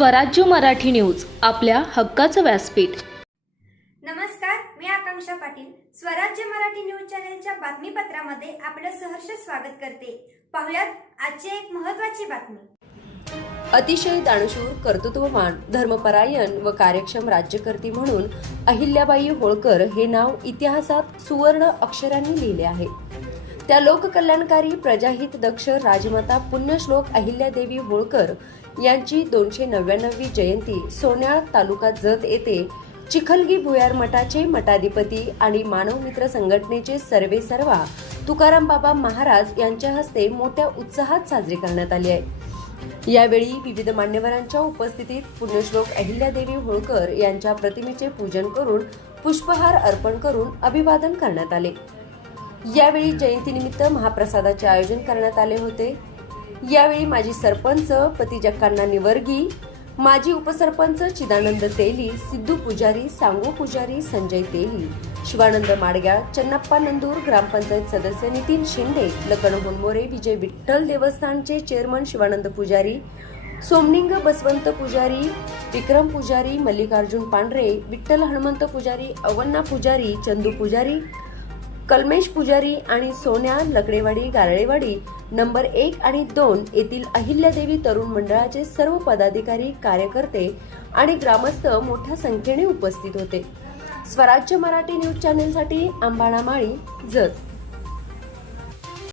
स्वराज्य मराठी न्यूज आपल्या हक्काचं व्यासपीठ. नमस्कार मी आकांक्षा पाटील. स्वराज्य मराठी न्यूज चॅनलच्या बातमीपत्रामध्ये आपलं सहर्ष स्वागत करते. पाहुयात आजची एक महत्त्वाची बातमी. अतिशय दानशूर कर्तृत्ववान धर्मपरायण व कार्यक्षम राज्यकर्ती म्हणून अहिल्याबाई होळकर हे नाव इतिहासात सुवर्ण अक्षरांनी लिहिले आहे. त्या लोककल्याणकारी प्रजाहित दक्ष राजमाता पुण्यश्लोक अहिल्यादेवी होळकर यांची दोनशे नव्याण्णवी जयंती सोन्याळ तालुका जत येथे चिखलगी भुयार मठाचे मठाधिपती आणि मानवमित्र संघटनेचे सर्वे सर्वा तुकाराम बाबा महाराज यांच्या हस्ते मोठ्या उत्साहात साजरी करण्यात आली आहे. यावेळी विविध मान्यवरांच्या उपस्थितीत पुण्यश्लोक अहिल्यादेवी होळकर यांच्या प्रतिमेचे पूजन करून पुष्पहार अर्पण करून अभिवादन करण्यात आले. यावेळी जयंतीनिमित्त महाप्रसादाचे आयोजन करण्यात आले होते. यावेळी माजी सरपंच पती जक्कांना निवर्गी माजी उपसरपंच चिदानंद तेली सिद्धू पुजारी सांगू पुजारी संजय तेली शिवानंद माडग्याळ चन्नप्पा नंदूर ग्रामपंचायत सदस्य नितीन शिंदे लखन होनमोरे विजय विठ्ठल देवस्थानचे चेअरमन शिवानंद पुजारी सोमनिंग बसवंत पुजारी विक्रम पुजारी मल्लिकार्जुन पांढरे विठ्ठल हनुमंत पुजारी अवन्ना पुजारी चंदू पुजारी कलमेश पुजारी आणि सोन्या लकडेवाडी गारळेवाडी नंबर एक आणि दोन येथील अहिल्यादेवी तरुण मंडळाचे सर्व पदाधिकारी कार्यकर्ते आणि ग्रामस्थ मोठ्या संख्येने उपस्थित होते. स्वराज्य मराठी न्यूज चॅनेलसाठी अंबाणा माळी जत.